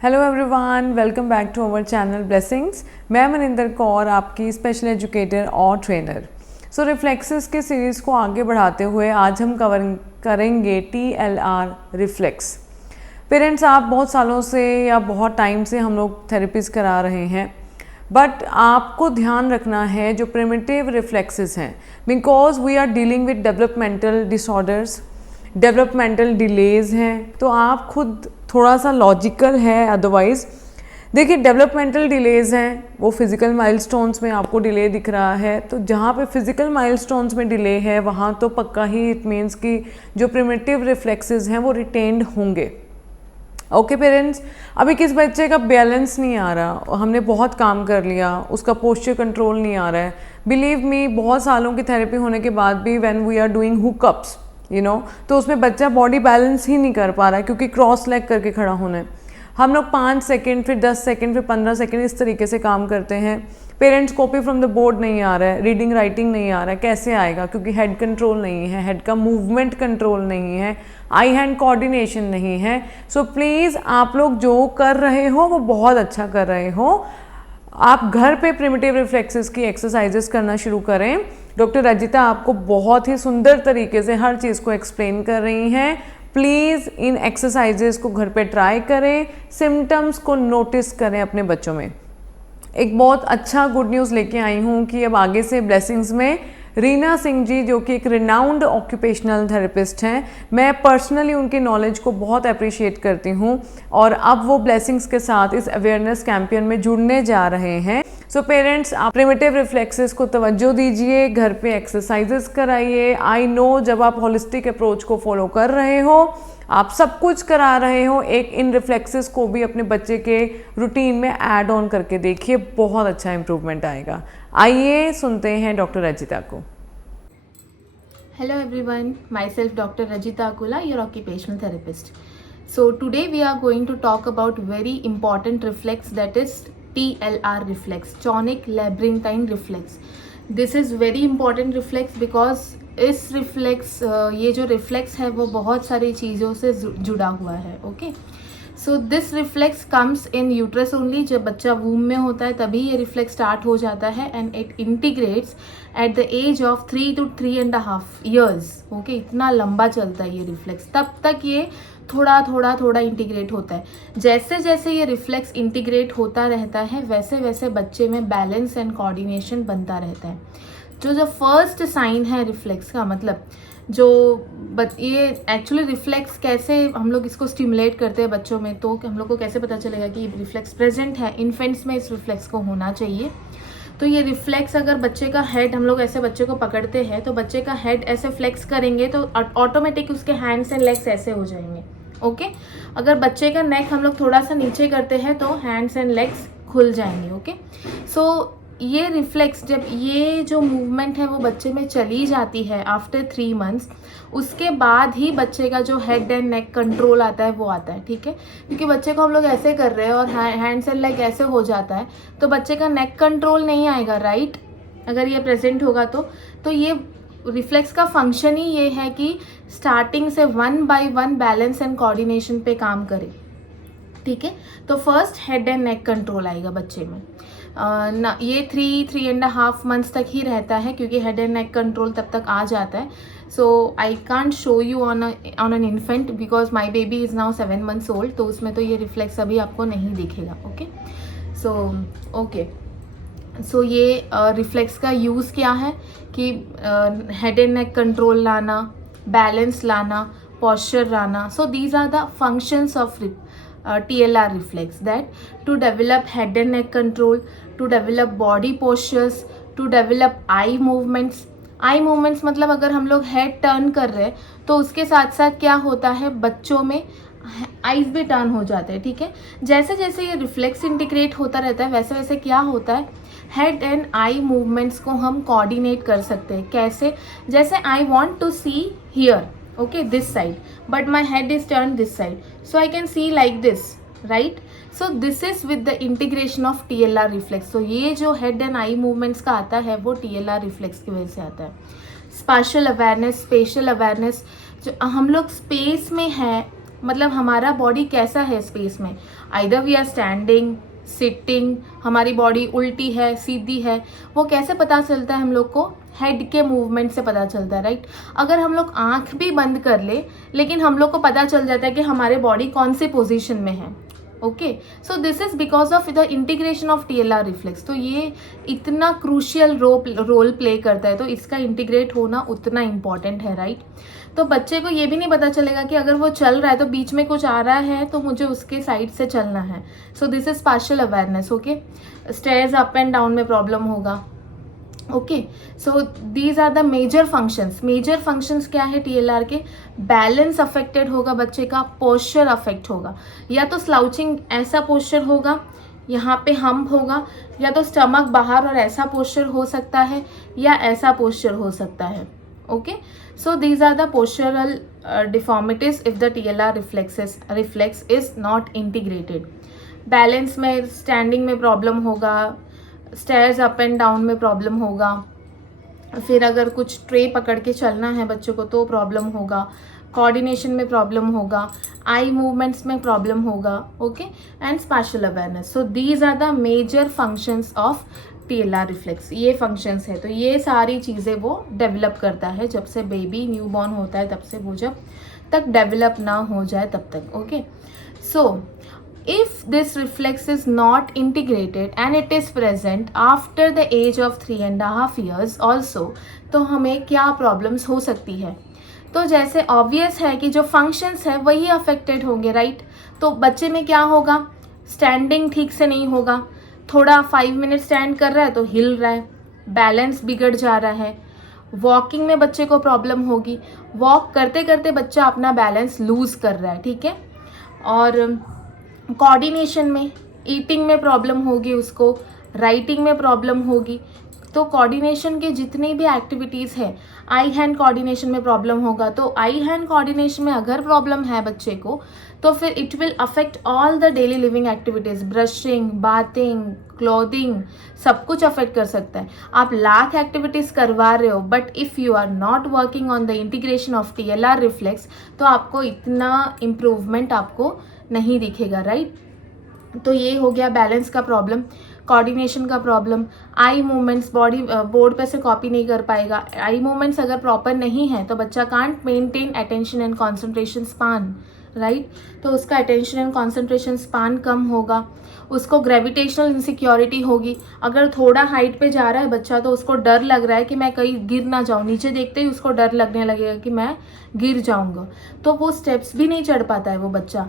Hello everyone, welcome back to our channel blessings. मैं मनिंदर कौर, आपकी special educator और trainer. So reflexes के series को आगे बढ़ाते हुए आज हम कवर करेंगे TLR रिफ्लेक्स। पेरेंट्स, आप बहुत सालों से या बहुत टाइम से हम लोग थेरेपीज करा रहे हैं, बट आपको ध्यान रखना है जो प्रिमिटिव रिफ्लेक्सेस हैं, because we are dealing with developmental disorders, developmental delays हैं, तो आप खुद थोड़ा सा लॉजिकल है। अदरवाइज देखिए, डेवलपमेंटल डिलेज हैं, वो फिज़िकल माइलस्टोन्स में आपको डिले दिख रहा है, तो जहाँ पे फिज़िकल माइलस्टोन्स में डिले है वहाँ तो पक्का ही इट मीन्स कि जो प्रिमिटिव रिफ्लेक्सेस हैं वो रिटेन्ड होंगे। ओके पेरेंट्स, अभी किस बच्चे का बैलेंस नहीं आ रहा, हमने बहुत काम कर लिया, उसका पोस्चर कंट्रोल नहीं आ रहा है। बिलीव मी, बहुत सालों की थेरेपी होने के बाद भी when we are doing hookups तो उसमें बच्चा बॉडी बैलेंस ही नहीं कर पा रहा है, क्योंकि क्रॉस लेग करके खड़ा होना है। हम लोग 5 सेकेंड, फिर 10 सेकेंड, फिर 15 सेकेंड इस तरीके से काम करते हैं। Parents copy from the board नहीं आ रहा है, रीडिंग राइटिंग नहीं आ रहा है, कैसे आएगा? क्योंकि हेड कंट्रोल नहीं है, हेड का मूवमेंट कंट्रोल नहीं है, आई हैंड कोऑर्डिनेशन नहीं है। सो प्लीज़, आप लोग जो कर रहे हो वो बहुत अच्छा कर रहे हो। आप घर पे प्रिमिटिव रिफ्लेक्सेस की एक्सरसाइजेस करना शुरू करें। डॉक्टर रजिता आपको बहुत ही सुंदर तरीके से हर चीज़ को एक्सप्लेन कर रही हैं। प्लीज़ इन एक्सरसाइजेस को घर पे ट्राई करें, सिम्टम्स को नोटिस करें अपने बच्चों में। एक बहुत अच्छा गुड न्यूज़ लेके आई हूँ कि अब आगे से ब्लेसिंग्स में रीना सिंह जी, जो कि एक रिनाउंड ऑक्यूपेशनल थेरेपिस्ट हैं, मैं पर्सनली उनकी नॉलेज को बहुत अप्रिशिएट करती हूँ, और अब वो ब्लेसिंग्स के साथ इस अवेयरनेस कैंपेन में जुड़ने जा रहे हैं। सो पेरेंट्स, आप प्रिमिटिव रिफ्लेक्सेस को तवज्जो दीजिए, घर पे एक्सरसाइजेस कराइए। आई नो, जब आप होलिस्टिक अप्रोच को फॉलो कर रहे हो, आप सब कुछ करा रहे हो, एक इन रिफ्लेक्सेस को भी अपने बच्चे के रूटीन में ऐड ऑन करके देखिए, बहुत अच्छा इंप्रूवमेंट आएगा। आइए सुनते हैं डॉक्टर रजिता को। Hello everyone, myself Dr. Rajita Akula, your occupational therapist. So today we are going to talk about very important reflex, that is TLR reflex, tonic labyrinthine reflex. This is very important reflex because इस reflex ये जो reflex है वो बहुत सारी चीज़ों से जुड़ा हुआ है। Okay, so this reflex comes in uterus only. जब बच्चा वूम में होता है तभी ये रिफ्लेक्स स्टार्ट हो जाता है, and it integrates at the age of 3 to 3.5 years। Okay, इतना लंबा चलता है ये रिफ्लेक्स, तब तक ये थोड़ा इंटीग्रेट होता है। जैसे जैसे ये रिफ्लेक्स इंटीग्रेट होता रहता है वैसे वैसे बच्चे में बैलेंस एंड कोऑर्डिनेशन बनता रहता है। जो फर्स्ट साइन है रिफ्लेक्स का, मतलब ये एक्चुअली रिफ्लेक्स कैसे हम लोग इसको स्टिमुलेट करते हैं बच्चों में, तो हम लोग को कैसे पता चलेगा कि ये रिफ्लेक्स प्रेजेंट है? इन्फेंट्स में इस रिफ्लेक्स को होना चाहिए। तो ये रिफ्लेक्स, अगर बच्चे का हेड, हम लोग ऐसे बच्चे को पकड़ते हैं तो बच्चे का हेड ऐसे फ्लेक्स करेंगे तो ऑटोमेटिक उसके हैंड्स एंड लेग्स ऐसे हो जाएंगे। ओके, अगर बच्चे का नेक हम लोग थोड़ा सा नीचे करते हैं तो हैंड्स एंड लेग्स खुल जाएंगे। ओके, सो ये रिफ्लेक्स, जब ये जो मूवमेंट है वो बच्चे में चली जाती है आफ्टर 3 months, उसके बाद ही बच्चे का जो हेड एंड नेक कंट्रोल आता है वो आता है। ठीक है, क्योंकि बच्चे को हम लोग ऐसे कर रहे हैं और हैंड्स एंड लेग ऐसे हो जाता है तो बच्चे का नेक कंट्रोल नहीं आएगा, राइट? अगर ये प्रेजेंट होगा तो ये रिफ्लेक्स का फंक्शन ही ये है कि स्टार्टिंग से 1 by 1 बैलेंस एंड कोऑर्डिनेशन पे काम करे। ठीक है, तो first head and neck control आएगा बच्चे में। ना ये 3.5 months तक ही रहता है, क्योंकि हेड एंड नेक कंट्रोल तब तक आ जाता है। So I can't show you on an infant because my baby is now 7 months old, तो उसमें तो ये रिफ्लेक्स अभी आपको नहीं दिखेगा। ओके, सो ये रिफ्लेक्स का यूज़ क्या है कि हेड एंड नेक कंट्रोल लाना, बैलेंस लाना, पॉस्चर लाना। So these are the functions of TLR reflex, that to develop head and neck control, to develop body postures, to develop eye movements. Eye movements मतलब अगर हम लोग head turn कर रहे हैं तो उसके साथ साथ क्या होता है, बच्चों में आईज भी टर्न हो जाते हैं। ठीक है, जैसे जैसे ये रिफ्लेक्स इंटीग्रेट होता रहता है वैसे वैसे क्या होता है, हेड एंड आई मूवमेंट्स को हम कोऑर्डिनेट कर सकते हैं। कैसे? जैसे I want to see here, okay, this side, but my head is turned this side, so I can see like this, right? So this is with the integration of TLR reflex. So ये जो head and eye movements का आता है वो TLR reflex की वजह से आता है। स्पाशियल अवेयरनेस, स्पेशल अवेयरनेस, जो हम लोग स्पेस में है मतलब हमारा बॉडी कैसा है स्पेस में, either we are standing, sitting, हमारी बॉडी उल्टी है, सीधी है, वो कैसे पता चलता है हम लोग को? हेड के मूवमेंट से पता चलता है, राइट। अगर हम लोग आंख भी बंद कर ले लेकिन हम लोग को पता चल जाता है कि हमारे बॉडी कौन से पोजीशन में है। Okay, so this is because of the integration of TLR reflex. तो ये इतना क्रूशियल रोल प्ले करता है, तो इसका इंटीग्रेट होना उतना इम्पॉर्टेंट है, राइट। तो बच्चे को ये भी नहीं पता चलेगा कि अगर वो चल रहा है तो बीच में कुछ आ रहा है तो मुझे उसके साइड से चलना है। So this is partial awareness. Okay, stairs up and down में प्रॉब्लम होगा। Okay, so these are the major functions. Major functions क्या है TLR के? बैलेंस अफेक्टेड होगा बच्चे का, पोस्चर अफेक्ट होगा, या तो स्लाउचिंग ऐसा पोस्चर होगा, यहाँ पे हम्प होगा, या तो स्टमक बाहर और ऐसा पोस्चर हो सकता है, या ऐसा पोस्चर हो सकता है। Okay, so these are the postural deformities if the TLR reflex is not integrated. Balance में, स्टैंडिंग में प्रॉब्लम होगा, स्टेयर्स अप एंड डाउन में प्रॉब्लम होगा, फिर अगर कुछ ट्रे पकड़ के चलना है बच्चों को तो प्रॉब्लम होगा, कोऑर्डिनेशन में प्रॉब्लम होगा, आई मूवमेंट्स में प्रॉब्लम होगा। Okay, and spatial awareness. So these are the major functions of TLR reflex. ये फंक्शंस है, तो ये सारी चीज़ें वो डेवलप करता है जब से बेबी न्यू बॉर्न होता है तब से, वो जब तक डेवलप ना हो जाए तब तक। Okay, so if this reflex is not integrated and it is present after the age of 3.5 years also, तो हमें क्या प्रॉब्लम्स हो सकती है? तो जैसे ऑब्वियस है कि जो फंक्शंस है वही अफेक्टेड होंगे, राइट। तो बच्चे में क्या होगा? स्टैंडिंग ठीक से नहीं होगा, थोड़ा 5 मिनट स्टैंड कर रहा है तो हिल रहा है, बैलेंस बिगड़ जा रहा है। वॉकिंग में बच्चे को प्रॉब्लम होगी, वॉक करते करते बच्चा अपना बैलेंस लूज कर रहा है, ठीक है। और कोऑर्डिनेशन में, ईटिंग में प्रॉब्लम होगी उसको, राइटिंग में प्रॉब्लम होगी। तो कोऑर्डिनेशन के जितनी भी एक्टिविटीज़ है, आई हैंड कोऑर्डिनेशन में प्रॉब्लम होगा। तो आई हैंड कोऑर्डिनेशन में अगर प्रॉब्लम है बच्चे को तो फिर it will affect all the daily living activities, brushing, bathing, clothing, सब कुछ अफेक्ट कर सकता है। आप लाख एक्टिविटीज़ करवा रहे हो but if you are not working on the integration of TLR reflex तो आपको इतना इम्प्रूवमेंट आपको नहीं दिखेगा, राइट। तो ये हो गया बैलेंस का प्रॉब्लम, कोऑर्डिनेशन का problem, eye movements, body board पे से कॉपी नहीं कर पाएगा। आई मूवमेंट्स अगर प्रॉपर नहीं है तो बच्चा can't maintain attention and concentration span, right. तो उसका अटेंशन एंड कंसंट्रेशन स्पान कम होगा। उसको ग्रेविटेशनल इनसिक्योरिटी होगी। अगर थोड़ा हाइट पे जा रहा है बच्चा तो उसको डर लग रहा है कि मैं कहीं गिर ना जाऊँ, नीचे देखते ही उसको डर लगने लगेगा कि मैं गिर जाऊँगा, तो वो स्टेप्स भी नहीं चढ़ पाता है वो बच्चा।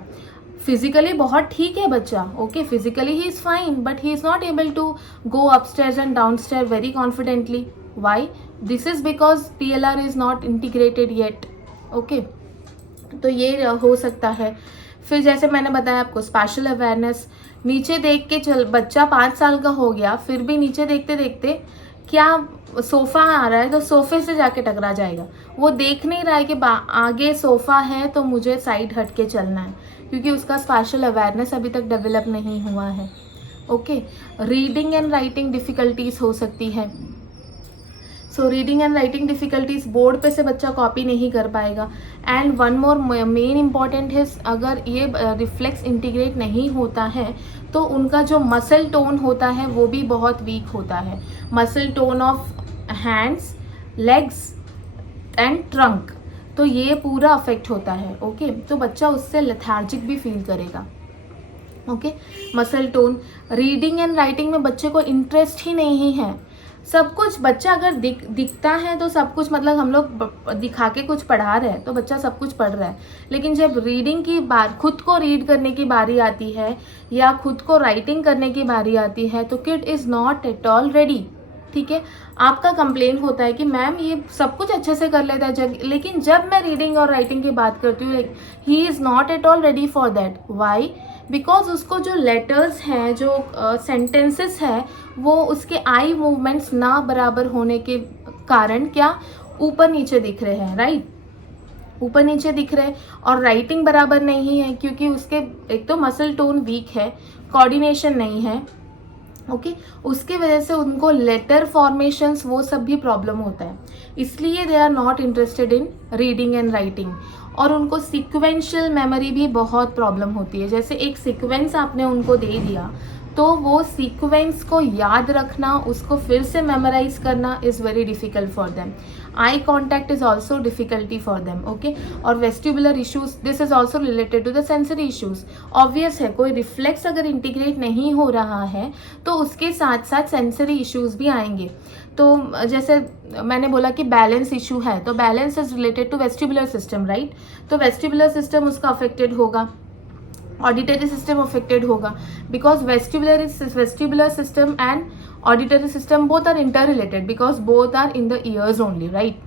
फिजिकली बहुत ठीक है बच्चा, okay, physically he is fine but he is not able to go upstairs and downstair very confidently. Why? This is because TLR is not integrated yet. Okay, तो ये हो सकता है। फिर जैसे मैंने बताया आपको स्पैशियल अवेयरनेस, नीचे देख के चल, बच्चा 5 साल का हो गया फिर भी नीचे देखते देखते क्या सोफ़ा आ रहा है तो सोफ़े से जाके टकरा जाएगा। वो देख नहीं रहा है कि आगे सोफ़ा है तो मुझे साइड हट के चलना है, क्योंकि उसका स्पैशियल अवेयरनेस अभी तक डेवलप नहीं हुआ है। Okay, reading and writing difficulties हो सकती है। So reading and writing difficulties, board पे से बच्चा कॉपी नहीं कर पाएगा। And one more main important है, अगर ये रिफ्लेक्स इंटीग्रेट नहीं होता है तो उनका जो मसल टोन होता है वो भी बहुत वीक होता है। Muscle tone of hands, legs and trunk, तो ये पूरा अफेक्ट होता है। ओके, तो बच्चा उससे लेथार्जिक भी फील करेगा। Okay, muscle tone, reading and writing में बच्चे को इंटरेस्ट ही नहीं है। सब कुछ बच्चा अगर दिखता है तो सब कुछ, मतलब हम लोग दिखा के कुछ पढ़ा रहे हैं तो बच्चा सब कुछ पढ़ रहा है, लेकिन जब रीडिंग की बात, खुद को रीड करने की बारी आती है या खुद को राइटिंग करने की बारी आती है तो kid is not at all ready. ठीक है, आपका कंप्लेन होता है कि मैम ये सब कुछ अच्छे से कर लेता है लेकिन जब मैं रीडिंग और राइटिंग की बात करती हूँ he is not at all ready for that. Why? Because उसको जो लेटर्स हैं, जो सेंटेंसेस है, वो उसके आई मूवमेंट्स ना बराबर होने के कारण क्या ऊपर नीचे दिख रहे हैं, राइट, ऊपर नीचे दिख रहे हैं, और राइटिंग बराबर नहीं है क्योंकि उसके एक तो मसल टोन वीक है, कोऑर्डिनेशन नहीं है। ओके, उसके वजह से उनको लेटर फॉर्मेशंस वो सब भी प्रॉब्लम होता है, इसलिए they are not interested in reading and writing. और उनको सीक्वेंशियल मेमोरी भी बहुत प्रॉब्लम होती है। जैसे एक सीक्वेंस आपने उनको दे दिया तो वो सीक्वेंस को याद रखना, उसको फिर से मेमोराइज करना is very difficult for them. Eye contact is also difficulty for them, okay. और vestibular issues, this is also related to the sensory issues. Obvious है, कोई रिफ्लेक्स अगर इंटीग्रेट नहीं हो रहा है तो उसके साथ साथ सेंसरी इश्यूज भी आएंगे। तो जैसे मैंने बोला कि बैलेंस इशू है, तो balance is related to vestibular system, right. तो वेस्टिबुलर सिस्टम उसका अफेक्टेड होगा, ऑडिटरी सिस्टम अफेक्टेड होगा, because vestibular system and auditory system both are inter related, because both are in the ears only, right.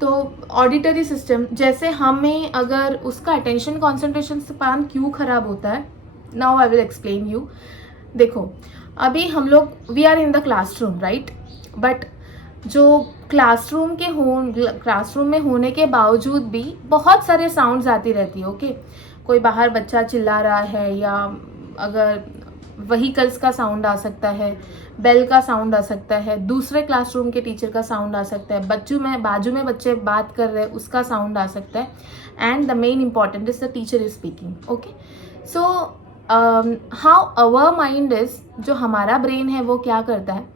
तो auditory system, जैसे हमें अगर उसका attention concentration span क्यों खराब होता है, now I will explain you. देखो, अभी हम लोग we are in the classroom, right, but जो क्लासरूम में होने के बावजूद भी बहुत सारे साउंड्स आती रहती है, ओके। कोई बाहर बच्चा चिल्ला रहा है, या अगर व्हीकल्स का साउंड आ सकता है, बेल का साउंड आ सकता है, दूसरे क्लासरूम के टीचर का साउंड आ सकता है, बाजू में बच्चे बात कर रहे हैं उसका साउंड आ सकता है, and the main important is the teacher is speaking, okay. So how our mind is, जो हमारा ब्रेन है वो क्या करता है,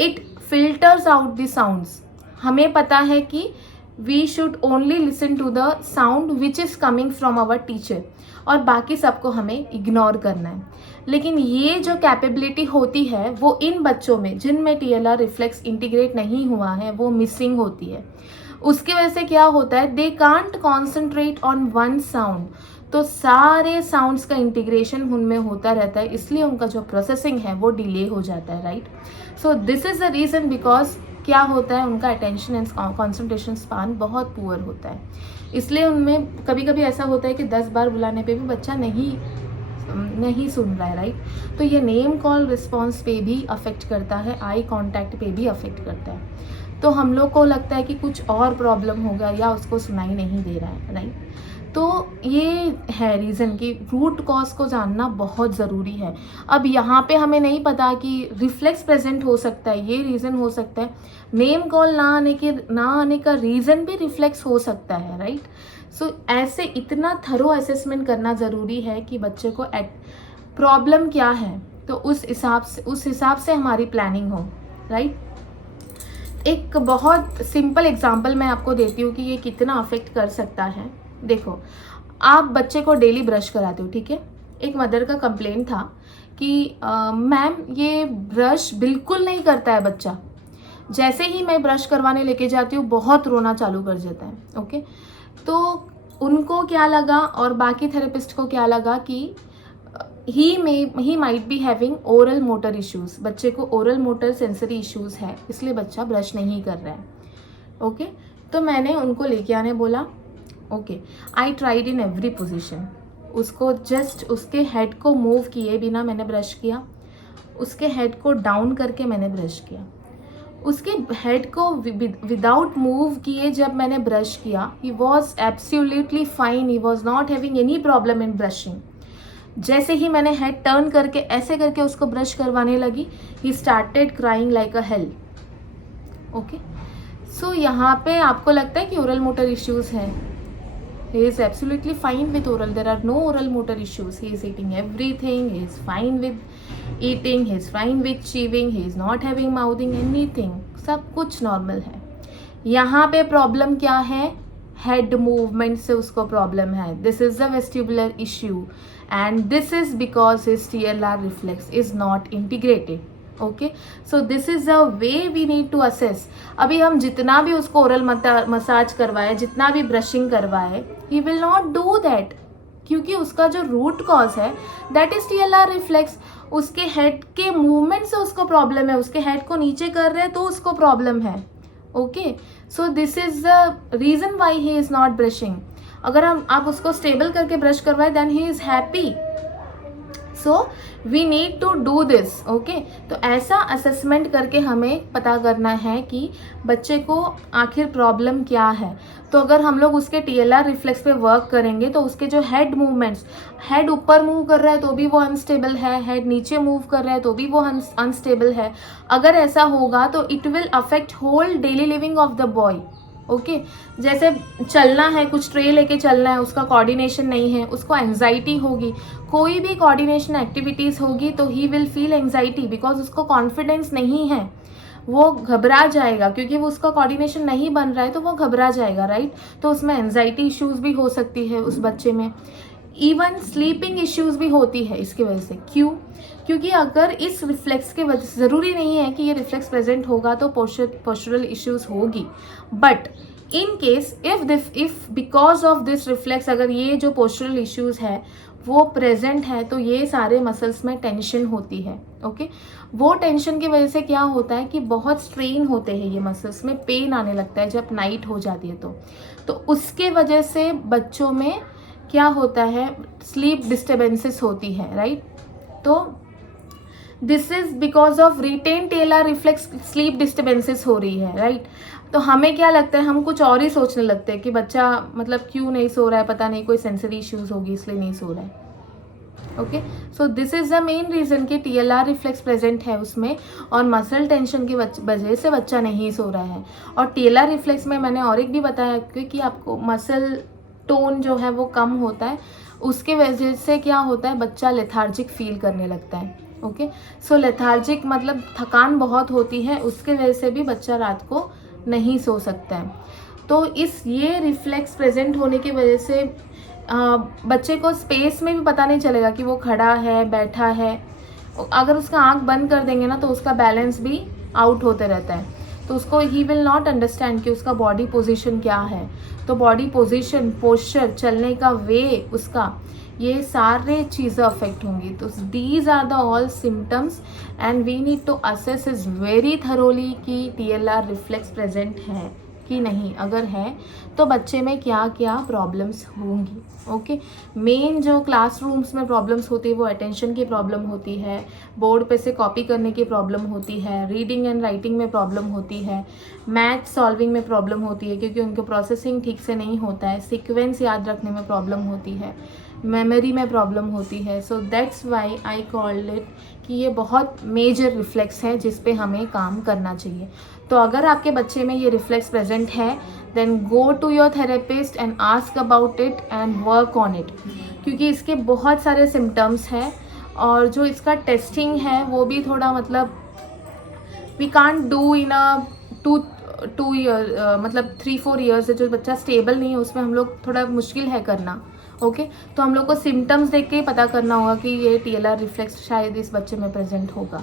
it filters out the sounds. हमें पता है कि we should only listen to the sound which is coming from our teacher, और बाकी सबको हमें इग्नोर करना है। लेकिन ये जो कैपेबिलिटी होती है वो इन बच्चों में जिनमें TLR रिफ्लेक्स इंटीग्रेट नहीं हुआ है वो मिसिंग होती है। उसकी वजह से क्या होता है, they can't concentrate on one sound, तो सारे साउंड्स का इंटीग्रेशन उनमें होता रहता है, इसलिए उनका जो प्रोसेसिंग है वो डिले हो जाता है, right. So this is the reason, because क्या होता है, उनका अटेंशन एंड कॉन्सेंट्रेशन स्पान बहुत पुअर होता है। इसलिए उनमें कभी कभी ऐसा होता है कि 10 बार बुलाने पे भी बच्चा नहीं सुन रहा है, राइट। तो ये नेम कॉल रिस्पॉन्स पे भी अफेक्ट करता है, आई कॉन्टैक्ट पे भी अफेक्ट करता है। तो हम लोग को लगता है कि कुछ और प्रॉब्लम होगा या उसको सुनाई नहीं दे रहा है, राइट। तो ये है रीज़न कि रूट कॉज को जानना बहुत ज़रूरी है। अब यहाँ पे हमें नहीं पता कि रिफ्लेक्स प्रेजेंट हो सकता है, ये रीज़न हो सकता है, नेम कॉल ना आने का रीज़न भी रिफ्लेक्स हो सकता है, राइट। सो ऐसे इतना थरो असेसमेंट करना ज़रूरी है कि बच्चे को प्रॉब्लम क्या है, तो उस हिसाब से हमारी प्लानिंग हो, राइट। एक बहुत सिंपल एग्जांपल मैं आपको देती हूँ कि ये कितना अफेक्ट कर सकता है। देखो, आप बच्चे को डेली ब्रश कराते हो, ठीक है। एक मदर का कंप्लेंट था कि मैम ये ब्रश बिल्कुल नहीं करता है बच्चा, जैसे ही मैं ब्रश करवाने लेके जाती हूँ बहुत रोना चालू कर देता है, ओके। तो उनको क्या लगा और बाकी थेरेपिस्ट को क्या लगा कि he might be having oral motor issues, बच्चे को ओरल मोटर सेंसरी इश्यूज है, इसलिए बच्चा ब्रश नहीं कर रहा है, ओके। तो मैंने उनको लेके आने बोला, okay. I tried in every position, उसको जस्ट उसके हेड को मूव किए बिना मैंने ब्रश किया, उसके हेड को डाउन करके मैंने ब्रश किया, उसके हेड को विदाउट मूव किए जब मैंने ब्रश किया, he was absolutely fine, he was not having any problem in brushing. जैसे ही मैंने हेड टर्न करके ऐसे करके उसको ब्रश करवाने लगी, he started crying like a hell, okay. So यहाँ पे आपको लगता है कि ओरल मोटर इश्यूज है, he is absolutely fine with oral, there are no oral motor issues, he is eating everything, he is fine with eating, he is fine with chewing, he is not having mouthing anything, सब कुछ normal है। यहाँ पे problem क्या है, head movement से उसको problem है, this is the vestibular issue and this is because his TLR reflex is not integrated, okay. So this is the way we need to assess. अभी हम जितना भी उसको ओरल मसाज करवाए, जितना भी ब्रशिंग करवाए, he will not do that, क्योंकि उसका जो रूट कॉज है दैट इज TLR रिफ्लेक्स। उसके हेड के मूवमेंट से उसको प्रॉब्लम है, उसके हेड को नीचे कर रहे हैं तो उसको प्रॉब्लम है, okay. So this is the reason why he is not brushing. अगर आप उसको स्टेबल करके ब्रश करवाए then he is happy, so we need to do this, okay. तो ऐसा असेसमेंट करके हमें पता करना है कि बच्चे को आखिर प्रॉब्लम क्या है। तो अगर हम लोग उसके TLR रिफ्लेक्स पे वर्क करेंगे तो उसके जो हेड मूवमेंट्स, हेड ऊपर मूव कर रहा है तो भी वो अनस्टेबल है, हेड नीचे मूव कर रहा है तो भी वो अनस्टेबल है। अगर ऐसा होगा तो it will affect whole daily living of the boy, okay जैसे चलना है, कुछ ट्रे लेके चलना है, उसका कोऑर्डिनेशन नहीं है, उसको एंजाइटी होगी। कोई भी कोऑर्डिनेशन एक्टिविटीज़ होगी तो he will feel anxiety, because उसको कॉन्फिडेंस नहीं है, वो घबरा जाएगा, क्योंकि वो उसका कोऑर्डिनेशन नहीं बन रहा है तो वो घबरा जाएगा, राइट। तो उसमें एंजाइटी इश्यूज़ भी हो सकती है उस बच्चे में। इवन स्लीपिंग इश्यूज़ भी होती है इसकी वजह से। क्यों? क्योंकि अगर इस रिफ्लेक्स के वजह से, ज़रूरी नहीं है कि ये रिफ्लेक्स प्रेजेंट होगा तो पोस्चरल इश्यूज़ होगी, but in case if because of this reflex अगर ये जो पोस्चरल इश्यूज़ है वो प्रेजेंट है तो ये सारे मसल्स में टेंशन होती है। ओके वो टेंशन की वजह से क्या होता है कि बहुत स्ट्रेन होते हैं ये मसल्स में, पेन आने लगता है जब नाइट हो जाती है तो उसके वजह से बच्चों में क्या होता है, स्लीप डिस्टर्बेंसेस होती है, राइट। तो this is because of retained TLR reflex sleep disturbances हो रही है, राइट। तो हमें क्या लगता है, हम कुछ और ही सोचने लगते हैं कि बच्चा मतलब क्यों नहीं सो रहा है, पता नहीं कोई सेंसरी इश्यूज होगी इसलिए नहीं सो रहा है। Okay so this is the main reason कि TLR रिफ्लेक्स प्रेजेंट है उसमें और मसल टेंशन की वजह से बच्चा नहीं सो रहा है। और TLR रिफ्लेक्स में मैंने और एक भी बताया कि आपको मसल टोन जो है वो कम होता है, उसके वजह से क्या होता है, बच्चा लेथार्जिक फील करने लगता है। ओके सो लेथार्जिक मतलब थकान बहुत होती है, उसके वजह से भी बच्चा रात को नहीं सो सकता है। तो ये रिफ्लेक्स प्रेजेंट होने की वजह से बच्चे को स्पेस में भी पता नहीं चलेगा कि वो खड़ा है, बैठा है। अगर उसका आंख बंद कर देंगे ना तो उसका बैलेंस भी आउट होते रहता है, तो उसको ही विल नॉट अंडरस्टैंड कि उसका बॉडी पोजीशन क्या है। तो बॉडी पोजीशन, पोस्चर, चलने का वे उसका, ये सारे चीज़ें अफेक्ट होंगी। तो these are the all symptoms and we need to assess is very thoroughly कि TLR रिफ्लेक्स प्रेजेंट है कि नहीं। अगर है तो बच्चे में क्या क्या प्रॉब्लम्स होंगी। ओके मेन जो क्लासरूम्स में प्रॉब्लम्स होती है वो अटेंशन की प्रॉब्लम होती है, बोर्ड पे से कॉपी करने की प्रॉब्लम होती है, रीडिंग एंड राइटिंग में प्रॉब्लम होती है, मैथ सॉल्विंग में प्रॉब्लम होती है क्योंकि उनको प्रोसेसिंग ठीक से नहीं होता है, सीक्वेंस याद रखने में प्रॉब्लम होती है, मेमोरी में प्रॉब्लम होती है। So that's why I called it कि ये बहुत मेजर रिफ्लेक्स है जिस पे हमें काम करना चाहिए। तो अगर आपके बच्चे में ये रिफ्लेक्स प्रेजेंट है then go to your therapist and ask about it and work on it, क्योंकि इसके बहुत सारे सिम्टम्स हैं और जो इसका टेस्टिंग है वो भी थोड़ा मतलब we can't do in a two year मतलब 3-4 ईयर्स से जो बच्चा स्टेबल नहीं है उसमें हम लोग थोड़ा मुश्किल है करना। ओके तो हम लोग को सिम्टम्स देख के पता करना होगा कि ये TLR रिफ्लेक्स शायद इस बच्चे में प्रेजेंट होगा।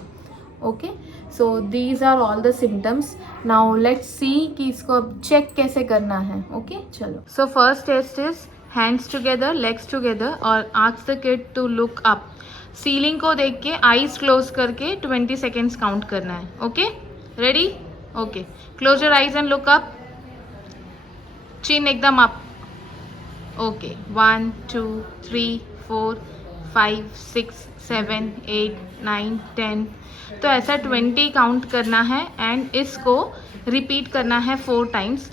Okay so these are all the symptoms. Now let's see कि इसको अब चेक कैसे करना है। ओके चलो, so first test is hands together, legs together और ask the kid to look up. Ceiling को देख के आईज क्लोज करके 20 सेकेंड्स काउंट करना है। Okay ready? Okay close your eyes and look up, chin एकदम अप। ओके 1 2 3 4 5 6 7 8 9 10। तो ऐसा 20 काउंट करना है एंड इसको रिपीट करना है 4 टाइम्स।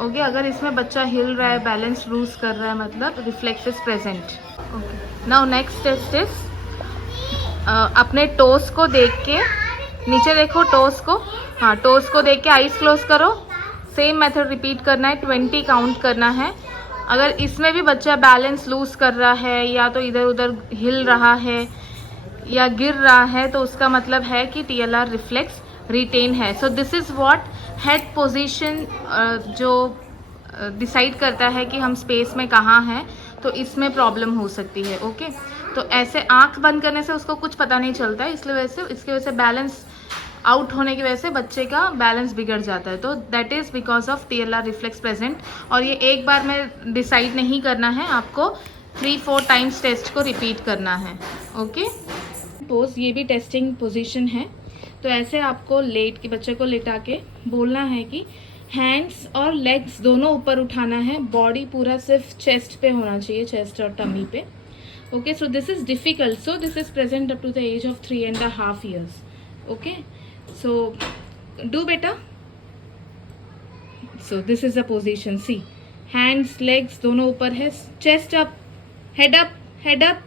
ओके अगर इसमें बच्चा हिल रहा है, बैलेंस लूज कर रहा है, मतलब reflex is present. Okay now next test is अपने टोस को देख के, नीचे देखो टोस को, हाँ टोस को देख के आईज क्लोज करो। सेम मेथड रिपीट करना है, 20 काउंट करना है। अगर इसमें भी बच्चा बैलेंस लूज कर रहा है या तो इधर उधर हिल रहा है या गिर रहा है तो उसका मतलब है कि TLR रिफ्लेक्स रिटेन है। So this is what head position जो डिसाइड करता है कि हम स्पेस में कहाँ हैं, तो इसमें प्रॉब्लम हो सकती है। ओके तो ऐसे आंख बंद करने से उसको कुछ पता नहीं चलता है, इसकी वजह से बैलेंस आउट होने की वजह से बच्चे का बैलेंस बिगड़ जाता है। तो that is because of TLR reflex present. और ये एक बार में डिसाइड नहीं करना है, आपको 3-4 टाइम्स टेस्ट को रिपीट करना है। ओके पोज, ये भी टेस्टिंग पोजीशन है। तो ऐसे आपको लेट के बच्चे को लेटा के बोलना है कि हैंड्स और लेग्स दोनों ऊपर उठाना है, बॉडी पूरा सिर्फ चेस्ट पे होना चाहिए, चेस्ट और टमी पे। Okay so this is difficult, so this is present up to the age of 3.5 years. Okay so do better. So this is the position, see hands legs दोनों ऊपर है, chest up, head up,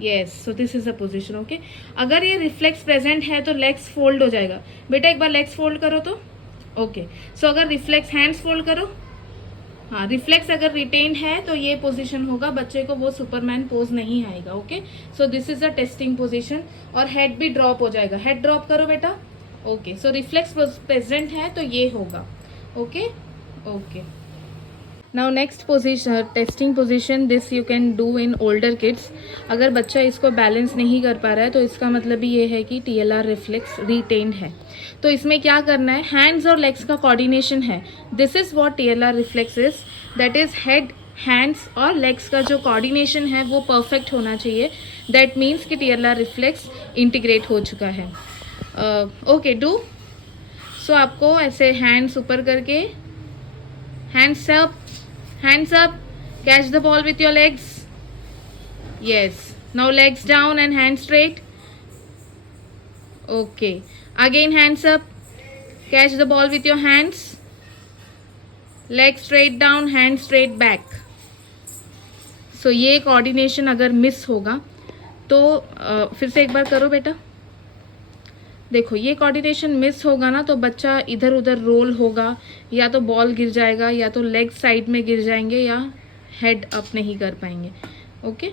yes so this is the position. Okay अगर ये reflex present है तो legs fold हो जाएगा। बेटा एक बार लेग्स फोल्ड करो तो ओके, सो अगर रिफ्लेक्स हैंड्स फोल्ड करो, हाँ रिफ्लेक्स अगर रिटेन है तो ये पोजीशन होगा, बच्चे को वो सुपरमैन पोज नहीं आएगा। Okay, so this is a testing position. और हेड भी ड्रॉप हो जाएगा, हेड ड्रॉप करो बेटा। ओके, सो रिफ्लेक्स प्रेजेंट है तो ये होगा। Okay okay, now next position, testing position, this you can do in older kids. अगर बच्चा इसको बैलेंस नहीं कर पा रहा है तो इसका मतलब ही ये है कि TLR रिफ्लेक्स रिटेन है। तो इसमें क्या करना है, हैंड्स और लेग्स का कोऑर्डिनेशन है। This is what TLR reflex is, that is head, hands और लेग्स का जो कोऑर्डिनेशन है वो परफेक्ट होना चाहिए। दैट मीन्स कि TLR रिफ्लेक्स इंटीग्रेट हो चुका है। ओके डू, सो आपको ऐसे हैंड्स ऊपर करके, hands up, catch the ball with your legs. Yes, now legs down and hands straight. Okay, again hands up, catch the ball with your hands, legs straight down, hands straight back. So ये coordination अगर miss होगा तो फिर से एक बार करो बेटा। देखो ये कोऑर्डिनेशन मिस होगा ना तो बच्चा इधर उधर रोल होगा, या तो बॉल गिर जाएगा, या तो लेग साइड में गिर जाएंगे, या हेड अप नहीं कर पाएंगे। ओके,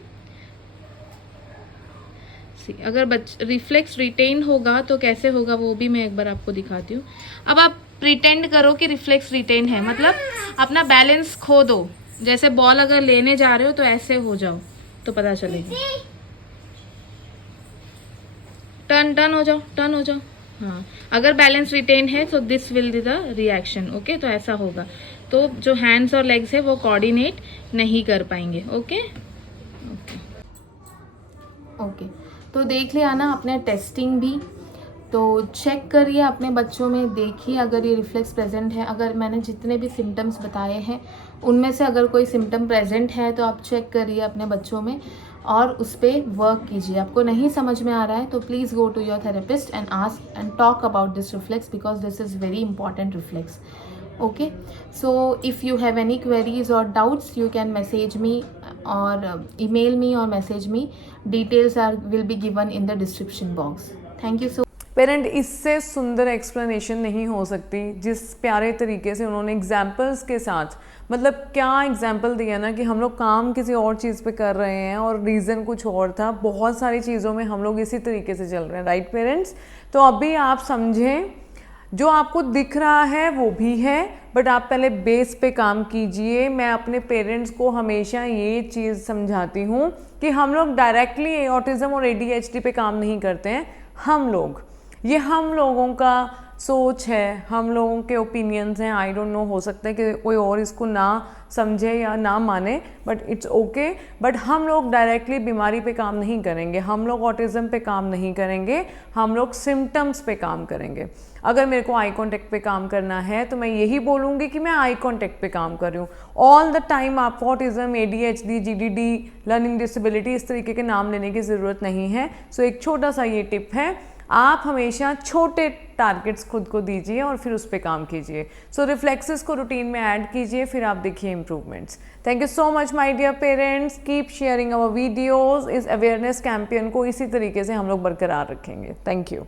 अगर रिफ्लेक्स रिटेन होगा तो कैसे होगा वो भी मैं एक बार आपको दिखाती हूँ। अब आप प्रिटेंड करो कि रिफ्लेक्स रिटेन है, मतलब अपना बैलेंस खो दो। जैसे बॉल अगर लेने जा रहे हो तो ऐसे हो जाओ तो पता चलेगा। टर्न हो जाओ। हाँ, अगर बैलेंस रिटेन है तो this will be the reaction. Okay, तो ऐसा होगा। तो जो हैंड्स और लेग्स है वो कोऑर्डिनेट नहीं कर पाएंगे। ओके ओके, तो देख लिया ना आपने टेस्टिंग भी। तो चेक करिए अपने बच्चों में, देखिए अगर ये रिफ्लेक्स प्रेजेंट है। अगर मैंने जितने भी सिम्टम्स बताए हैं उनमें से अगर कोई सिम्टम प्रेजेंट है तो आप चेक करिए अपने बच्चों में और उस पर वर्क कीजिए। आपको नहीं समझ में आ रहा है तो please go to your therapist and ask and talk about this reflex, because this is very important reflex. Okay, so if you have any queries or doubts you can message me or email me or message me. Details will be given in the description box. Thank you so much. Parent इससे सुंदर explanation नहीं हो सकती जिस प्यारे तरीके से उन्होंने एग्जाम्पल्स के साथ, मतलब क्या एग्जाम्पल दिया ना कि हम लोग काम किसी और चीज़ पे कर रहे हैं और रीज़न कुछ और था। बहुत सारी चीज़ों में हम लोग इसी तरीके से चल रहे हैं, राइट पेरेंट्स। तो अभी आप समझें, जो आपको दिख रहा है वो भी है, बट आप पहले बेस पे काम कीजिए। मैं अपने पेरेंट्स को हमेशा ये चीज़ समझाती हूँ कि हम लोग डायरेक्टली ऑटिज़म और ADHD पे काम नहीं करते हैं। ये हम लोगों का सोच है, हम लोगों के ओपिनियंस हैं। आई डोंट नो, हो सकता है कि कोई और इसको ना समझे या ना माने, बट इट्स ओके। बट हम लोग डायरेक्टली बीमारी पे काम नहीं करेंगे, हम लोग ऑटिज़म पे काम नहीं करेंगे, हम लोग सिम्टम्स पे काम करेंगे। अगर मेरे को आई कॉन्टेक्ट पे काम करना है तो मैं यही बोलूँगी कि मैं आई कॉन्टेक्ट पे काम कर रही हूँ। ऑल द टाइम आपको autism, ADHD, GDD, learning disability इस तरीके के नाम लेने की ज़रूरत नहीं है। सो एक छोटा सा ये टिप है, आप हमेशा छोटे टारगेट्स खुद को दीजिए और फिर उस पर काम कीजिए। सो रिफ्लेक्सेस को रूटीन में ऐड कीजिए, फिर आप देखिए improvements. Thank you so much my dear parents, keep sharing our videos. इस अवेयरनेस कैंपेन को इसी तरीके से हम लोग बरकरार रखेंगे। Thank you.